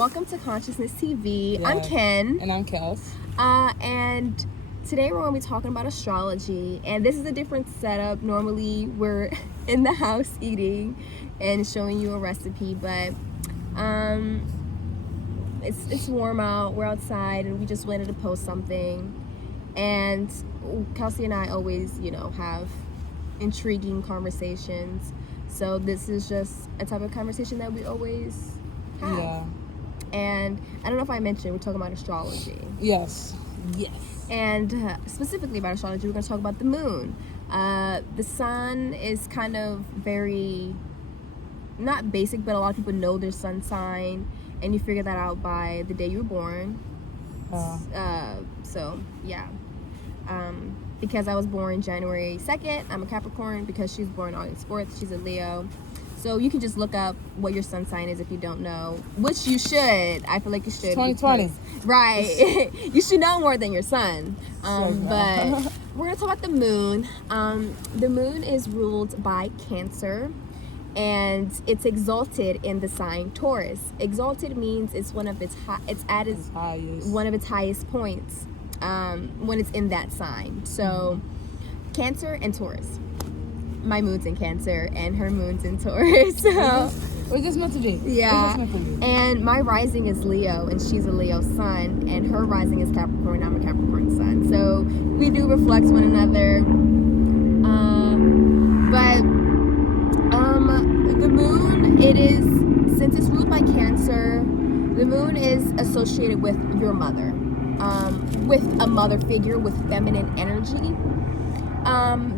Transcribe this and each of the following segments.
Welcome to Consciousness TV. Yeah. I'm Ken. And I'm Kels. And today we're going to be talking about astrology. And this is a different setup. Normally we're in the house eating and showing you a recipe, but it's warm out. We're outside and we just wanted to post something. And Kelsey and I always, have intriguing conversations. So this is just a type of conversation that we always have. Yeah. And I don't know if I mentioned, we're talking about astrology. Yes. And specifically about astrology, we're going to talk about the moon. The sun is kind of very, not basic, but a lot of people know their sun sign, and you figure that out by the day you were born. Because I was born January 2nd, I'm a Capricorn. Because she's born August 4th, she's a Leo. So you can just look up what your sun sign is if you don't know, which you should. I feel like you should. 2020. Because, right. You should know more than your sun. But we're going to talk about the moon. The moon is ruled by Cancer, and it's exalted in the sign Taurus. Exalted means it's one of its one of its highest points when it's in that sign. So Cancer and Taurus. My moon's in Cancer and her moon's in Taurus. So we're just meant to be. Yeah. And my rising is Leo and she's a Leo sun, and her rising is Capricorn, I'm a Capricorn sun. So we do reflect one another. The moon, since it's ruled by Cancer, the moon is associated with your mother, with a mother figure, with feminine energy.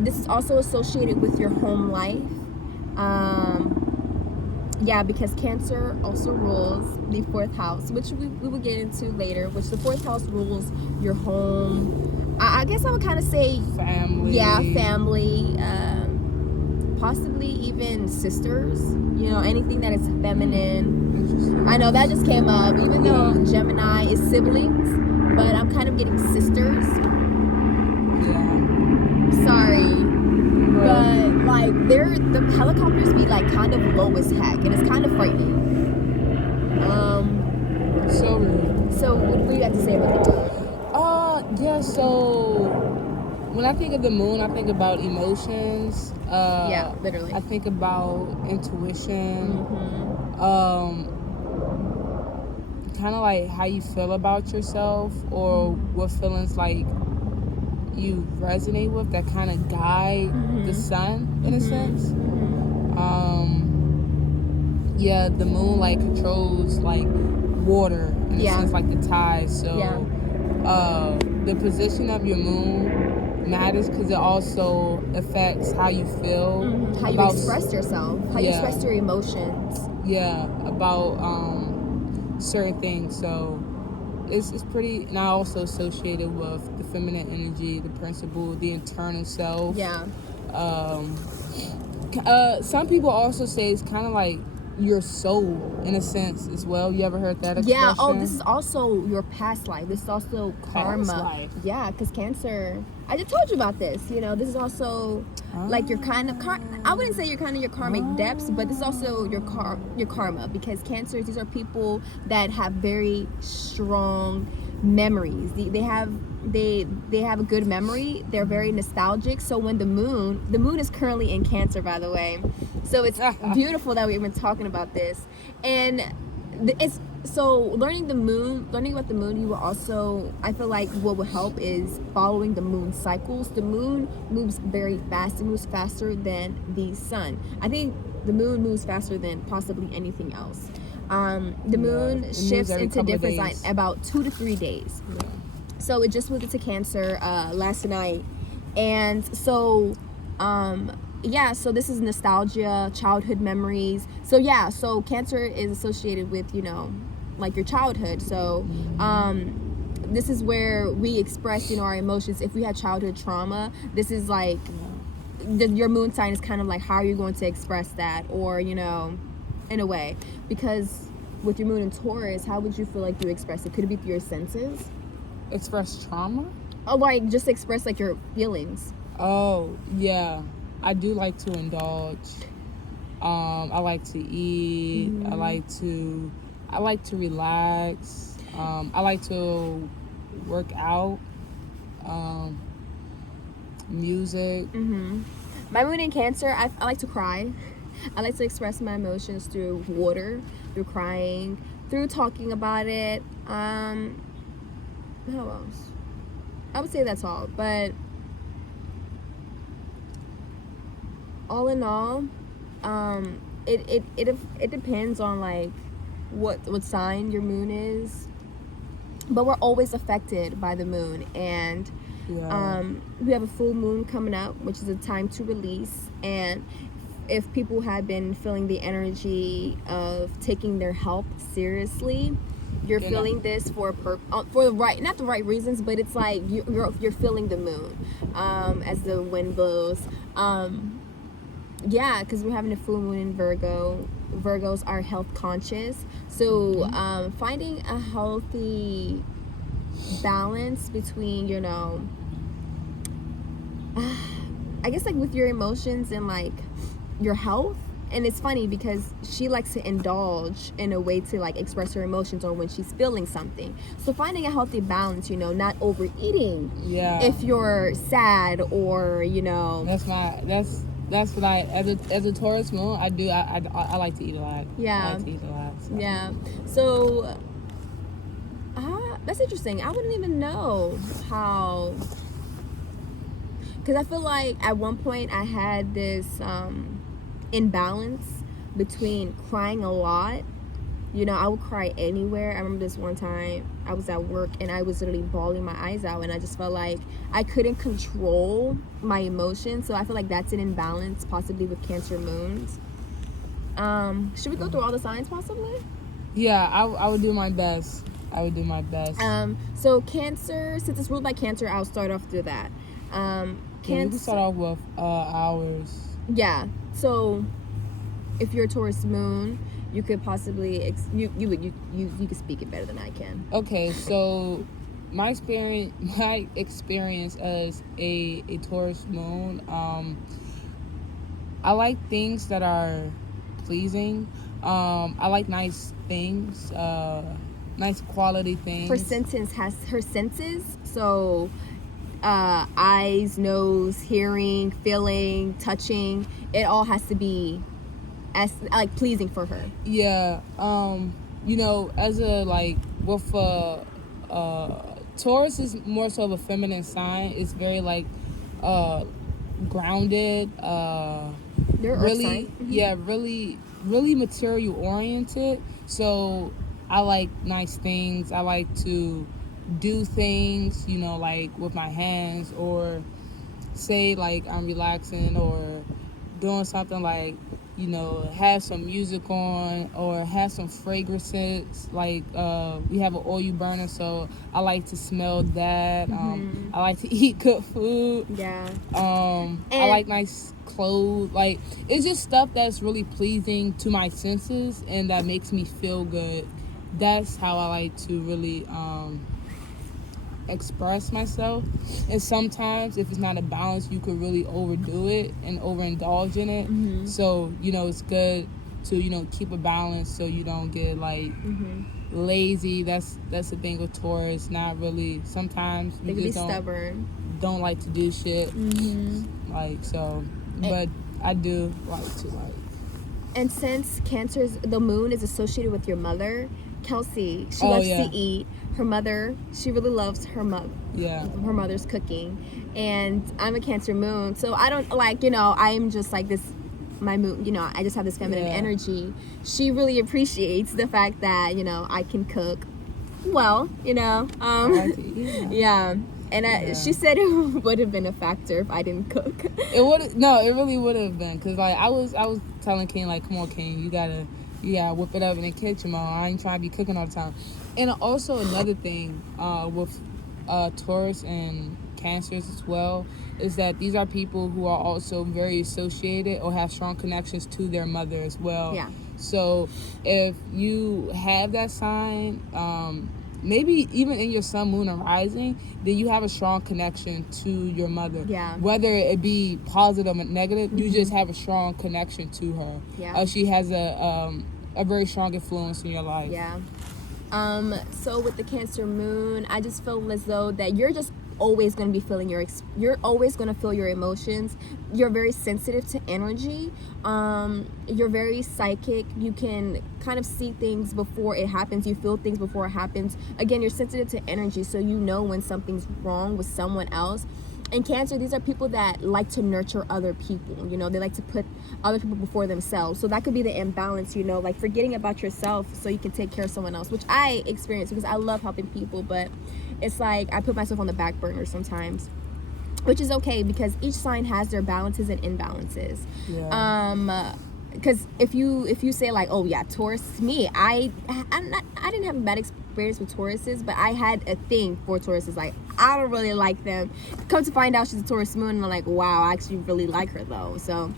This is also associated with your home life. Because Cancer also rules the 4th house, which we will get into later, which the 4th house rules your home. I guess I would kind of say family. Yeah, family. Possibly even sisters. Anything that is feminine. I know that just came up, even though Gemini is siblings, but I'm kind of getting sisters. Sorry, but the helicopters be kind of low as heck, and it's kind of frightening. So rude. So what do you have to say about the moon? So when I think of the moon, I think about emotions. Literally. I think about intuition. Kind of like how you feel about yourself, or what feelings you resonate with that kind of guide the sun in a sense. The moon controls water in a sense, the tides. So the position of your moon matters because it also affects how you feel, how you express yourself, how you express your emotions. About certain things. So it's pretty, and I also associated with the feminine energy, the principle, the internal self. Some people also say it's kind of like your soul in a sense as well. You ever heard that expression? This is also your past life. This is also karma. Past life. Because Cancer, I just told you about this. This is also your kind of I wouldn't say your kind of your karmic depths, but this is also your karma, because Cancers, these are people that have very strong memories. They have a good memory. They're very nostalgic. So when the moon is currently in Cancer, by the way. So it's beautiful that we've been talking about this. And learning about the moon, you will also, I feel like what will help is following the moon cycles. The moon moves very fast. It moves faster than the sun. I think the moon moves faster than possibly anything else. The moon shifts into different signs about 2 to 3 days. So it just moved into Cancer last night. And so so this is nostalgia, childhood memories. So Cancer is associated with your childhood. So this is where we express our emotions. If we had childhood trauma, this is your moon sign is kind of how are you going to express that, or in a way, because with your moon in Taurus, how would you feel like you express it? Could it be through your senses? Express trauma? Just express your feelings. I do like to indulge. I like to eat. I I like to relax. I like to work out. Music. My moon in Cancer, I like to cry. I like to express my emotions through water, through crying, through talking about it. How else? I would say that's all. But all in all, it depends on like what sign your moon is. But we're always affected by the moon, and we have a full moon coming up, which is a time to release. And if people have been feeling the energy of taking their health seriously, you're feeling this for the right, not the right reasons, but it's like you're feeling the moon as the wind blows. Yeah, because we're having a full moon in Virgo. Virgos are health conscious, so finding a healthy balance between, you know, I guess like with your emotions and like your health. And it's funny because she likes to indulge in a way to like express her emotions or when she's feeling something. So finding a healthy balance, you know, not overeating if you're sad, or, you know. That's what I, as a Taurus moon, I do. I like to eat a lot. Yeah. I like to eat a lot. So. Yeah. So that's interesting. I wouldn't even know how, because I feel like at one point I had this imbalance between crying a lot. You know, I would cry anywhere. I remember this one time I was at work and I was literally bawling my eyes out, and I just felt like I couldn't control my emotions. So I feel like that's an imbalance possibly with Cancer moons. Should we go through all the signs possibly? Yeah, I would do my best. I would do my best. So Cancer, since it's ruled by Cancer, I'll start off through that. Cancer. You can start off with hours. Yeah. So if you're a Taurus moon, you could possibly you could speak it better than I can. Okay, so my experience as a Taurus moon, I like things that are pleasing. I like nice things, nice quality things. Her senses, so eyes, nose, hearing, feeling, touching, it all has to be as like pleasing for her. Yeah. You know, as a like with Taurus is more so of a feminine sign. It's very like grounded, really really material oriented. So I like nice things. I like to do things, you know, like with my hands, or say like I'm relaxing or doing something, like, you know, have some music on or have some fragrances. Like we have an oil burner, so I like to smell that. I like to eat good food. Yeah. I like nice clothes. Like, it's just stuff that's really pleasing to my senses and that makes me feel good. That's how I like to really express myself. And sometimes if it's not a balance, you could really overdo it and overindulge in it. So, you know, it's good to, you know, keep a balance so you don't get like lazy. That's the thing with Taurus. Not really, sometimes you they just can be stubborn, don't like to do shit. Like, so, but I do like to like. And since the moon is associated with your mother, Kelsey, she loves to eat. Her mother, she really loves her mother's cooking. And I'm a Cancer moon, so I don't like, you know, I'm just like this, my moon, you know, I just have this feminine energy. She really appreciates the fact that, you know, I can cook well, you know. I like to eat. Yeah. And she said it would have been a factor if I didn't cook. It really would have been, because like I was telling King, like, come on, King, you gotta whip it up in the kitchen, Mom. I ain't trying to be cooking all the time. And also another thing with Taurus and Cancers as well is that these are people who are also very associated or have strong connections to their mother as well. Yeah. So if you have that sign, maybe even in your sun, moon, and rising, then you have a strong connection to your mother. Yeah. Whether it be positive or negative, you just have a strong connection to her. Yeah. She has a a very strong influence in your life. Yeah. So with the Cancer moon, I just feel as though that you're just always going to be feeling you're always going to feel your emotions. You're very sensitive to energy. You're very psychic. You can kind of see things before it happens. You feel things before it happens. Again, you're sensitive to energy, so you know when something's wrong with someone else. And Cancer, these are people that like to nurture other people. You know, they like to put other people before themselves. So that could be the imbalance, you know, like forgetting about yourself so you can take care of someone else, which I experience because I love helping people, but it's like I put myself on the back burner sometimes, which is okay because each sign has their balances and imbalances. Yeah. Because if you say like, oh yeah, Taurus, me, I didn't have a bad experience with Tauruses, but I had a thing for Tauruses. Like, I don't really like them. Come to find out she's a Taurus moon, and I'm like, wow, I actually really like her though. So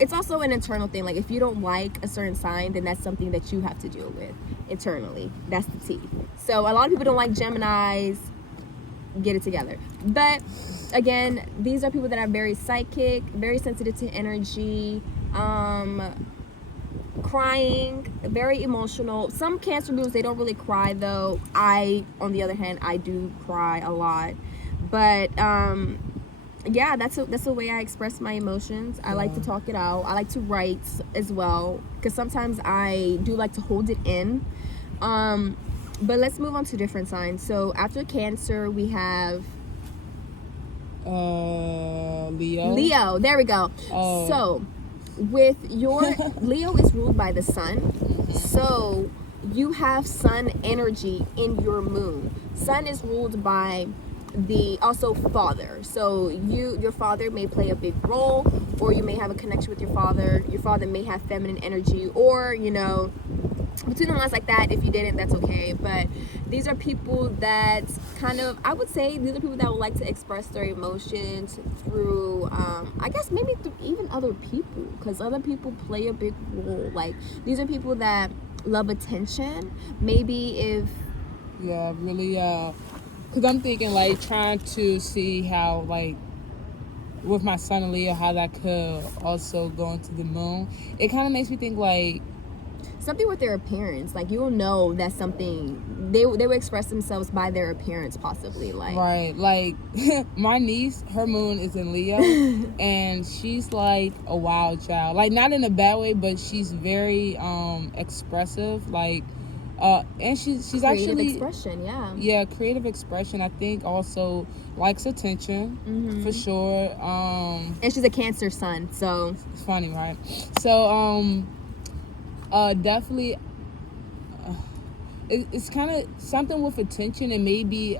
it's also an internal thing. Like, if you don't like a certain sign, then that's something that you have to deal with internally. That's the T. So a lot of people don't like Geminis. Get it together. But again, these are people that are very psychic, very sensitive to energy, crying, very emotional. Some Cancer moons, they don't really cry though. On the other hand, I do cry a lot. But yeah, that's the way I express my emotions. I like to talk it out. I like to write as well because sometimes I do like to hold it in. But let's move on to different signs. So after Cancer, we have Leo. There we go. Oh. So with your Leo is ruled by the sun. So you have sun energy in your moon. Sun is ruled by the also father. So your father may play a big role, or you may have a connection with your father. Your father may have feminine energy, or you know, between the lines like that. If you didn't, that's okay. But these are people that kind of, I would say these are people that would like to express their emotions through I guess maybe through even other people, because other people play a big role. Like, these are people that love attention. Maybe if really because I'm thinking like trying to see how like with my son and Leo how that could also go into the moon. It kind of makes me think like something with their appearance. Like, you'll know that something they will express themselves by their appearance, possibly. Like, right, like my niece, her moon is in Leo, and she's like a wild child. Like, not in a bad way, but she's very expressive. Like, and she's creative actually expression. Yeah, creative expression. I think also likes attention for sure. And she's a Cancer sun, so it's funny, right? So definitely it's kind of something with attention, and maybe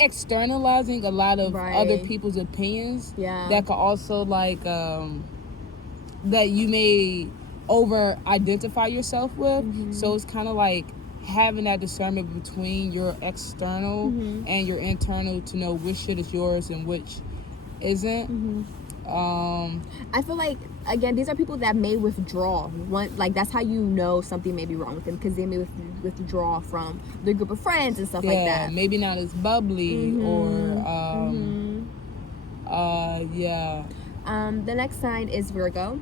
externalizing a lot of other people's opinions that could also like that you may over identify yourself with. So it's kind of like having that discernment between your external and your internal to know which shit is yours and which isn't. I feel like, again, these are people that may withdraw. Like, that's how you know something may be wrong with them, because they may withdraw from their group of friends and stuff like that. Maybe not as bubbly or the next sign is Virgo.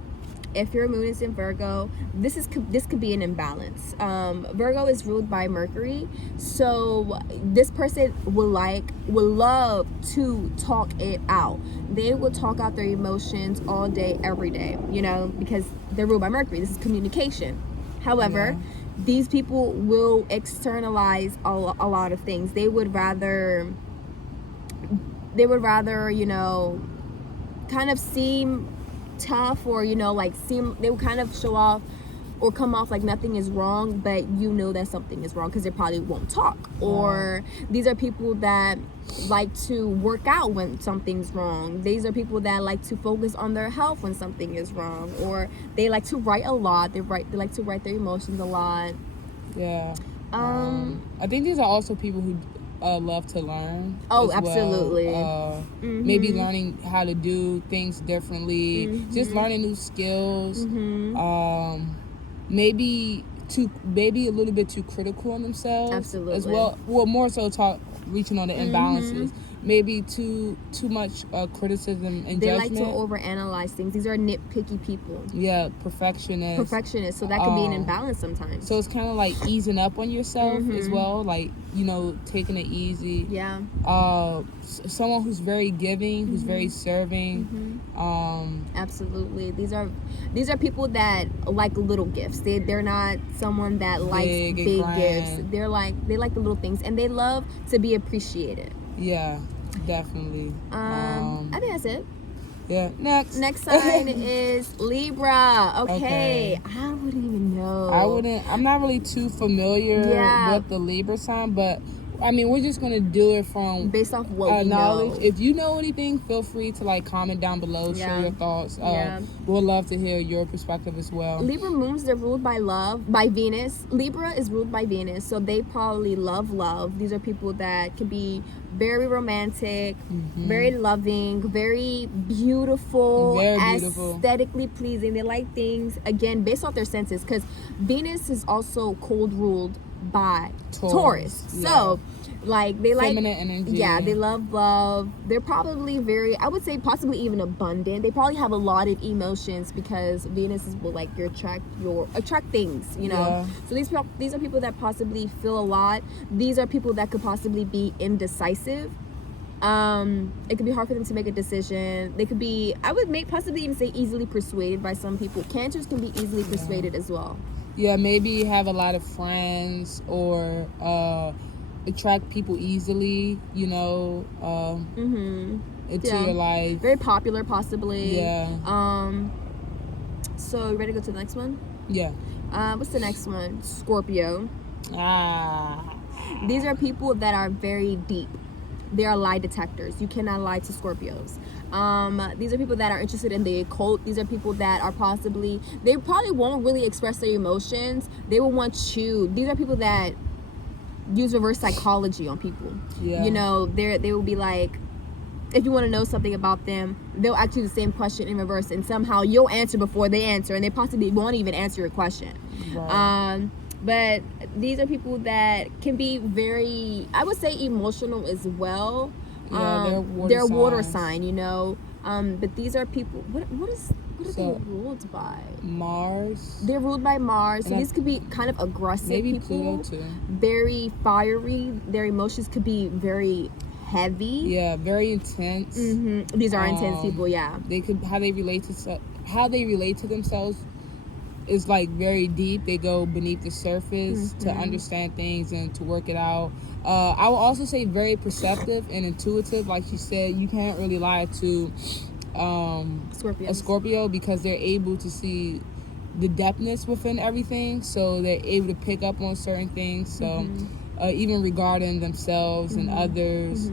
If your moon is in Virgo, this could be an imbalance. Virgo is ruled by Mercury, so this person will love to talk it out. They will talk out their emotions all day, every day, you know, because they're ruled by Mercury. This is communication. However, these people will externalize a lot of things. They would rather, you know, kind of seem tough, or you know, like they will kind of show off or come off like nothing is wrong, but you know that something is wrong because they probably won't talk. Or these are people that like to work out when something's wrong. These are people that like to focus on their health when something is wrong. Or they like to write a lot. They like to write their emotions a lot. I think these are also people who love to learn. Oh, absolutely. Maybe learning how to do things differently, just learning new skills. Maybe a little bit too critical on themselves. Absolutely. As well. Well, more so reaching on the imbalances. maybe too much criticism and they judgment. Like to overanalyze things. These are nitpicky people. Yeah, perfectionists. So that can be an imbalance sometimes. So it's kind of like easing up on yourself as well, like, you know, taking it easy. Yeah. Someone who's very giving, who's very serving. Absolutely. These are people that like little gifts. They're not someone that likes big gifts. They like the little things, and they love to be appreciated. Yeah, definitely. I think that's it. Yeah. Next sign is Libra. Okay. I wouldn't even know. I'm not really too familiar with the Libra sign, but I mean, we're just gonna do it from based off what we knowledge. know. If you know anything, feel free to like comment down below, share your thoughts. We'd love to hear your perspective as well. Libra moons, they're ruled by Venus. Libra is ruled by Venus, so they probably love. These are people that can be very romantic, very loving, very beautiful, aesthetically pleasing. They like things, again, based off their senses, because Venus is also cold ruled by Taurus. So like they like feminine energy. Yeah, they love love. They're probably very, I would say possibly even abundant. They probably have a lot of emotions because Venus will like attract things, you know. So these are people that possibly feel a lot. These are people that could possibly be indecisive. It could be hard for them to make a decision. They could be, I would possibly even say, easily persuaded by some people. Cancers can be easily persuaded as well. Yeah, maybe you have a lot of friends, or attract people easily, you know, into your life. Very popular, possibly. Yeah. So you ready to go to the next one? Yeah. What's the next one? Scorpio. These are people that are very deep. They are lie detectors. You cannot lie to Scorpios. These are people that are interested in the occult. These are people that are they probably won't really express their emotions. They will want you. These are people that use reverse psychology on people. Yeah. You know, they will be like, if you want to know something about them, they'll ask you the same question in reverse, and somehow you'll answer before they answer, and they possibly won't even answer your question. Right. But these are people that can be very, I would say, emotional as well. Yeah, they're a water sign, you know. But these are people. What are they ruled by? Mars. They're ruled by Mars. So these could be kind of aggressive maybe people. Pluto too. Very fiery. Their emotions could be very heavy. Yeah, very intense. These are intense people. Yeah. They could how they relate to themselves is like very deep. They go beneath the surface to understand things and to work it out. I will also say very perceptive and intuitive. Like you said, you can't really lie to a Scorpio because they're able to see the depthness within everything. So they're able to pick up on certain things. So even regarding themselves and others,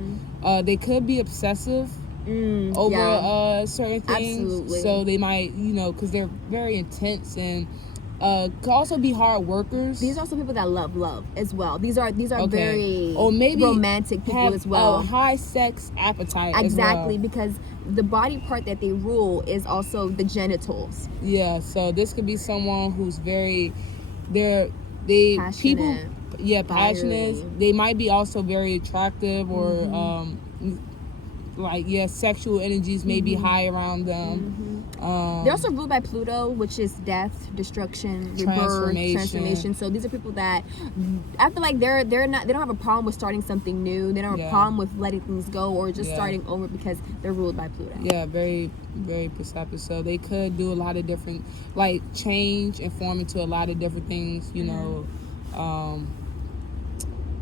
they could be obsessive over certain things. Absolutely. So they might, you know, because they're very intense and could also be hard workers. These are also people that love as well. These are very maybe romantic people as well. A high sex appetite. Exactly, as well. because the body part that they rule is also the genitals. Yeah, so this could be someone who's very passionate. Passionate. They might be also very attractive or sexual energies may be high around them. They're also ruled by Pluto, which is death, destruction, rebirth, transformation. So these are people that I feel like they don't have a problem with starting something new. They don't have a problem with letting things go or just starting over because they're ruled by Pluto. Yeah, very, very perceptive. So they could do a lot of different, like, change and form into a lot of different things, you know.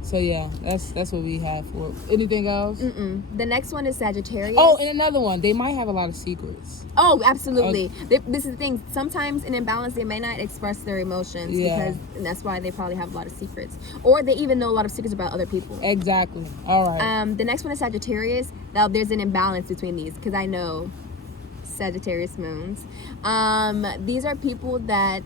So yeah, that's what we have for. Anything else? The next one is Sagittarius. Oh, and another one. They might have a lot of secrets. Oh, absolutely. This is the thing. Sometimes in imbalance, they may not express their emotions and that's why they probably have a lot of secrets, or they even know a lot of secrets about other people. Exactly. All right. The next one is Sagittarius. Now there's an imbalance between these because I know Sagittarius moons. These are people that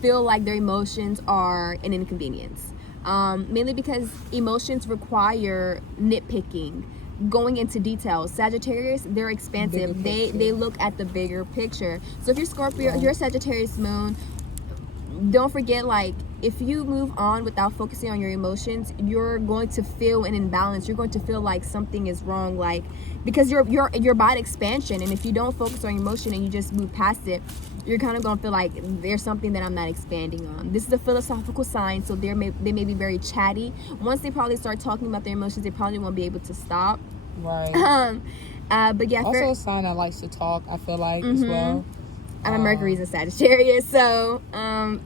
feel like their emotions are an inconvenience. Mainly because emotions require nitpicking, going into details. Sagittarius, they're expansive. They look at the bigger picture. So if you're Scorpio, if you're Sagittarius moon, don't forget, like, if you move on without focusing on your emotions, you're going to feel an imbalance. You're going to feel like something is wrong, like, because you're about expansion, and if you don't focus on your emotion and you just move past it, you're kind of going to feel like there's something that I'm not expanding on. This is a philosophical sign, so they may be very chatty. Once they probably start talking about their emotions, they probably won't be able to stop. Right. But yeah, also a sign that likes to talk, I feel like, as well. Mercury's in Sagittarius, so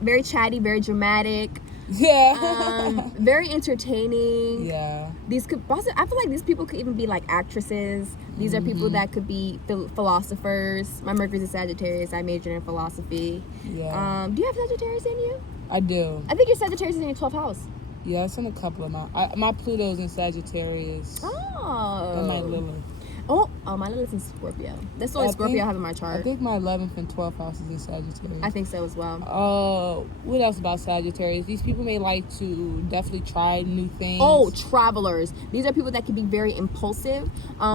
very chatty, very dramatic. Yeah. Very entertaining. Yeah. These could also, I feel like these people could even be like actresses. These are people that could be philosophers. My Mercury's in Sagittarius. I majored in philosophy. Yeah. Do you have Sagittarius in you? I do. I think your Sagittarius is in your 12th house. Yeah, it's in a couple of my Pluto's in Sagittarius. Oh. And my Lilith. Oh, my Lilith's in Scorpio. That's the only Scorpio I have in my chart. I think my 11th and 12th house is in Sagittarius. I think so as well. What else about Sagittarius? These people may like to definitely try new things. Oh, travelers. These are people that can be very impulsive.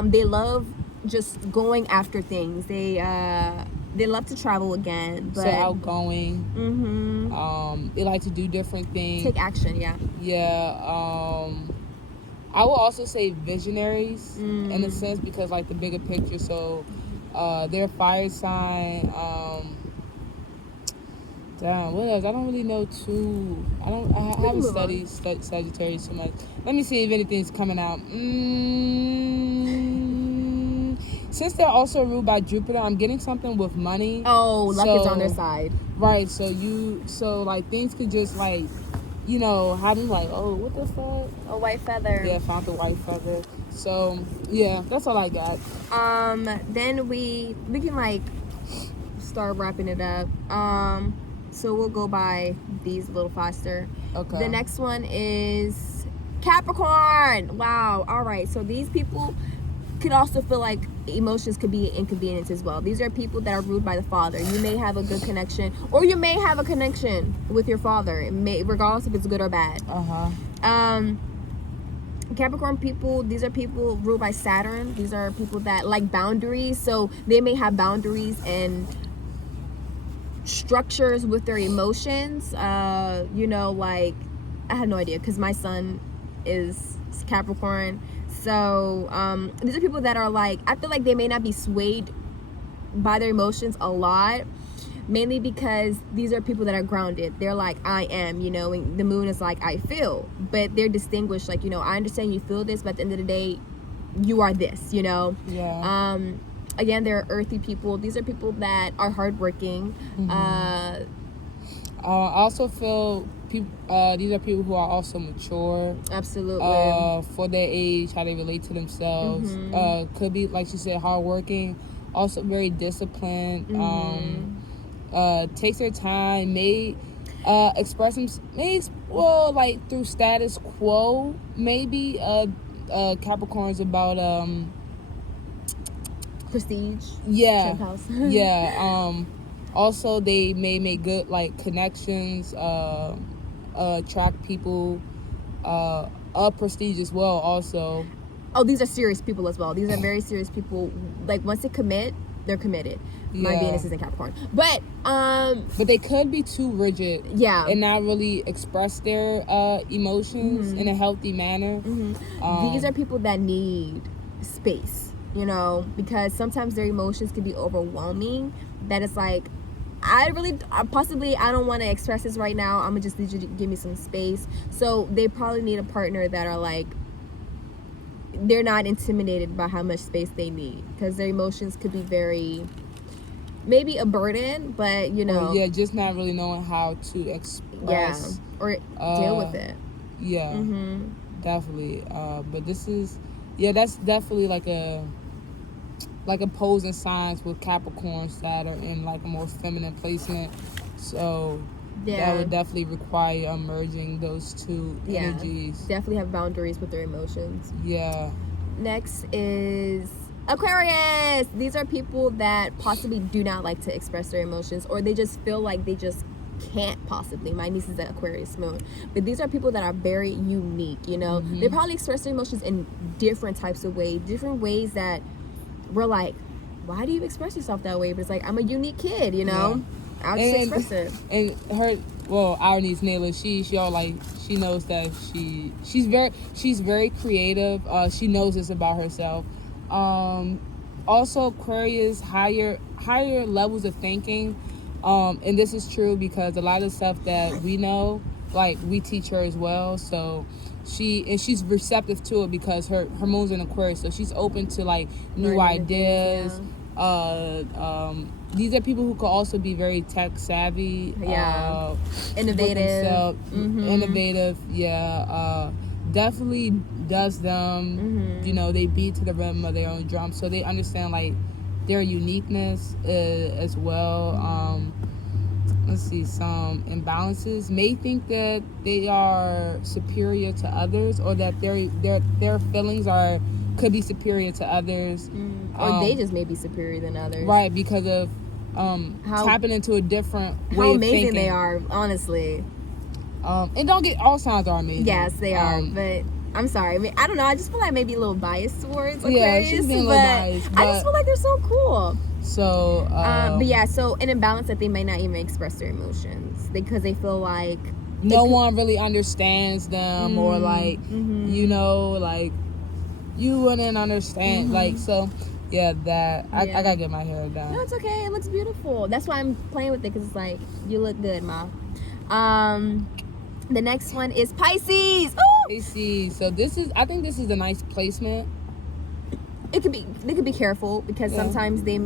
They love just going after things. They love to travel again. But, so outgoing. They like to do different things. Take action, yeah. Yeah. I will also say visionaries in a sense, because like the bigger picture. So they're a fire sign. Damn, what else? I don't really know too. I haven't studied Sagittarius too much. Let me see if anything's coming out. Since they're also ruled by Jupiter, I'm getting something with money. Oh, luck is on their side. Right. So like things could just like, you know, having like, oh, what the fuck? A white feather. Yeah, found the white feather. So yeah, that's all I got. Then we can like start wrapping it up. So we'll go by these a little faster. Okay. The next one is Capricorn. Wow. All right. So these people could also feel like emotions could be inconvenience as well. These are people that are ruled by the father. You may have a good connection, or you may have a connection with your father. It may, regardless if it's good or bad. Capricorn people, these are people ruled by Saturn. These are people that like boundaries, so they may have boundaries and structures with their emotions. You know, like, I have no idea because my son is Capricorn. So these are people that are like, I feel like they may not be swayed by their emotions a lot, mainly because these are people that are grounded. They're like, I am, you know, and the moon is like, I feel, but they're distinguished. Like, you know, I understand you feel this, but at the end of the day, you are this, you know? Yeah. Again, they're earthy people. These are people that are hardworking. I also feel these are people who are also mature. Absolutely. For their age, how they relate to themselves. Could be, like you said, hardworking. Also very disciplined. Takes their time. May express them. Like through status quo. Maybe Capricorn's about prestige. Yeah. 10th house. Yeah. Also, they may make good like connections. Attract people of prestige as well also. Oh, these are serious people as well. These are very serious people. Like, once they commit, they're committed. My Venus is in Capricorn. But they could be too rigid. Yeah. And not really express their emotions in a healthy manner. These are people that need space, you know, because sometimes their emotions can be overwhelming. That it's like, I don't want to express this right now. I'm gonna just need you to give me some space. So they probably need a partner that are like, they're not intimidated by how much space they need, because their emotions could be very, maybe a burden, but you know, just not really knowing how to express, or deal with it. Definitely. But this is, that's definitely like opposing signs with Capricorns that are in like a more feminine placement. So that would definitely require merging those two energies. Definitely have boundaries with their emotions. Yeah. Next is Aquarius. These are people that possibly do not like to express their emotions, or they just feel like they just can't possibly. My niece is an Aquarius moon, but these are people that are very unique, you know. They probably express their emotions in different types of ways, different ways that we're like, why do you express yourself that way? But it's like, I'm a unique kid, you know. I'll just express it. And her, well, our niece Nayla, she all like, she knows that she's very creative. She knows this about herself. Also Aquarius, higher levels of thinking. And this is true because a lot of stuff that we know, like, we teach her as well. So she's receptive to it because her moon's in Aquarius, so she's open to like new ideas. Things, These are people who could also be very tech savvy, innovative, innovative. Definitely does them. You know, they beat to the rhythm of their own drum, so they understand like their uniqueness as well. Let's see, some imbalances may think that they are superior to others, or that their feelings could be superior to others, or they just may be superior than others, right? Because of tapping into a different way of thinking. How amazing they are, honestly. And don't get, all signs are amazing. Yes, they are, but I'm sorry. I mean, I don't know. I just feel like maybe a little biased towards Aquarius. Yeah, she's being a little biased. I just feel like they're so cool. So, but yeah, so an imbalance that they might not even express their emotions because they feel like no one really understands them, or like, you know, like you wouldn't understand. Like, so yeah, I gotta get my hair done. No, it's okay. It looks beautiful. That's why I'm playing with it, because it's like, you look good, Ma. The next one is Pisces. Ooh! Pisces. So I think this is a nice placement. They could be careful because sometimes they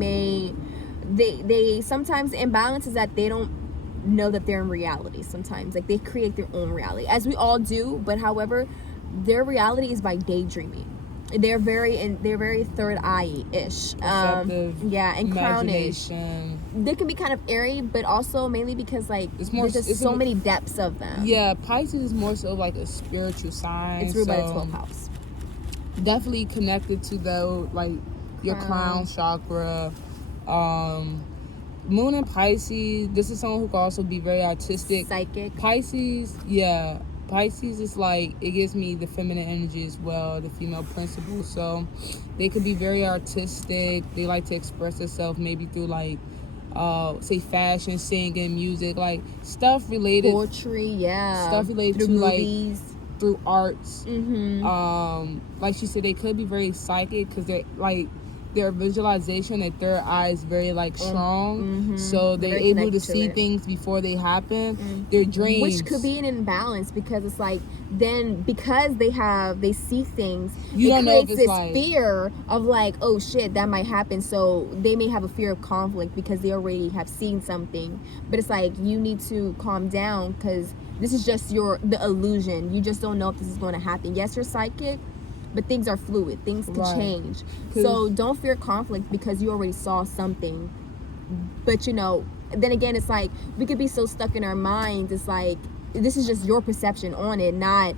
sometimes the imbalance is that they don't know that they're in reality. Sometimes, like, they create their own reality, as we all do, but however, their reality is by daydreaming. They're very third eye-ish. And crownish. They can be kind of airy, but also mainly because like there's just so many depths of them. Yeah, Pisces is more so like a spiritual sign. It's ruled by the 12th house. Definitely connected to like your crown chakra. Moon in Pisces. This is someone who can also be very artistic. Psychic. Pisces is like, it gives me the feminine energy as well, the female principle. So they could be very artistic. They like to express themselves maybe through like say fashion, singing, music, like stuff related, poetry, stuff related through to movies. Like through arts. Like she said, they could be very psychic because they're like, their visualization, their third eye is very like strong, so they're able to see things before they happen. Their dreams, which could be an imbalance, because it's like, then because they see things, it creates this like, fear of like, oh shit, that might happen. So they may have a fear of conflict because they already have seen something. But it's like, you need to calm down, because this is just the illusion. You just don't know if this is going to happen. Yes, you're psychic, but things are fluid. Things can change. So don't fear conflict because you already saw something. But, you know, then again, it's like, we could be so stuck in our minds. It's like, this is just your perception on it, not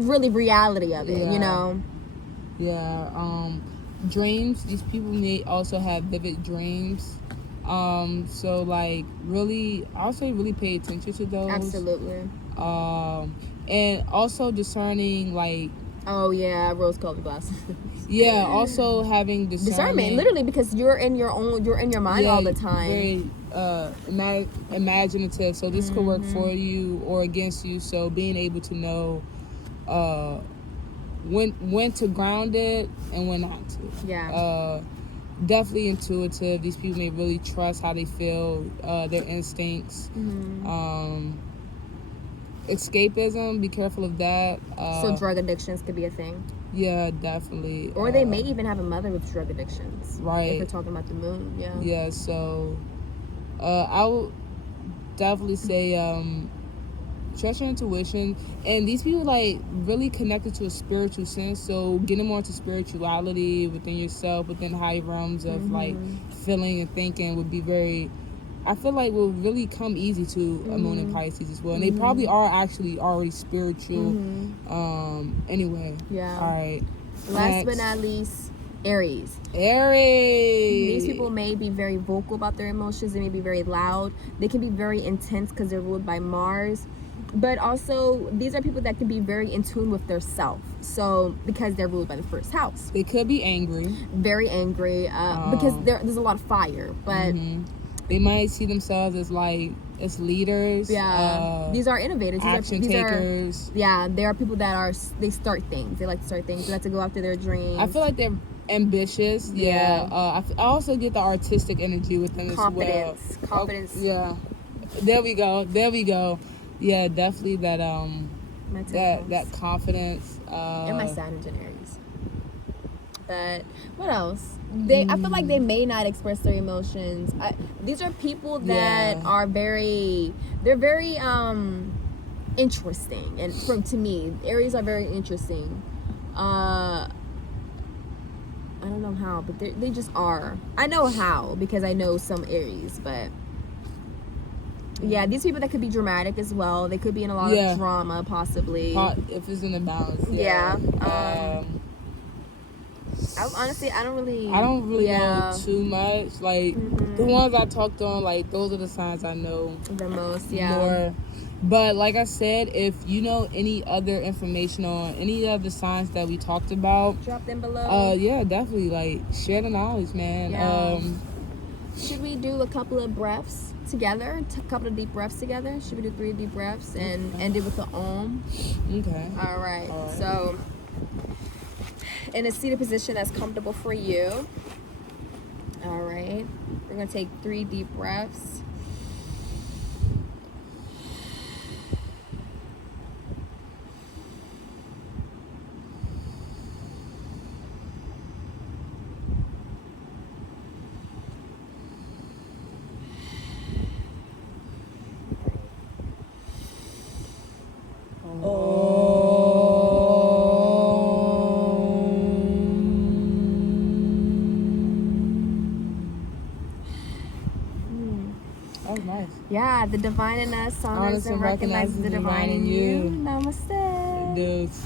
really reality of it, you know? Yeah. Dreams. These people may also have vivid dreams. So, like, really, I'll say really pay attention to those. Absolutely. And also discerning, like, oh yeah, rose-colored glasses. Yeah, also having discernment, literally, because you're in your mind all the time. Very imaginative. So this could work for you or against you. So being able to know when to ground it and when not to. Yeah. Definitely intuitive. These people may really trust how they feel, their instincts. Escapism, be careful of that. So drug addictions could be a thing. Yeah, definitely. Or they may even have a mother with drug addictions. Right. If we're talking about the moon, yeah. Yeah, so I would definitely say trust your intuition. And these people like really connected to a spiritual sense, so getting more into spirituality within yourself, within high realms of like feeling and thinking would be very, I feel like will really come easy to a moon in Pisces as well. And they probably are actually already spiritual. Anyway. Yeah. All right. Last but not least, Aries. Aries. These people may be very vocal about their emotions. They may be very loud. They can be very intense because they're ruled by Mars. But also, these are people that can be very in tune with their self. So, because they're ruled by the first house. They could be angry. Very angry. Because there's a lot of fire. But They might see themselves as like as leaders. Yeah, these are innovators. Action takers. They are people that they start things. They like to start things. They like to go after their dreams. I feel like they're ambitious. Yeah. I also get the artistic energy with them as well. Confidence. Yeah. There we go. Yeah, definitely that that confidence. And my Saturn and Aries. But what else? I feel like they may not express their emotions. These are people that are very interesting, and to me, Aries are very interesting. I don't know how, but they just are. I know how because I know some Aries, but yeah, these people that could be dramatic as well. They could be in a lot of drama, possibly. If it's in the balance. Honestly, I don't really know too much. Like the ones I talked on, like those are the signs I know the most. More. But like I said, if you know any other information on any of the signs that we talked about, drop them below. Yeah, definitely like share the knowledge, man. Yeah. Should we do a couple of breaths together? A couple of deep breaths together? Should we do 3 deep breaths and end it with the Om? Okay. All right. So, in a seated position that's comfortable for you. All right. We're going to take 3 deep breaths. That was nice. Yeah, the divine in us honors and recognizes the divine in you. Namaste. Dudes.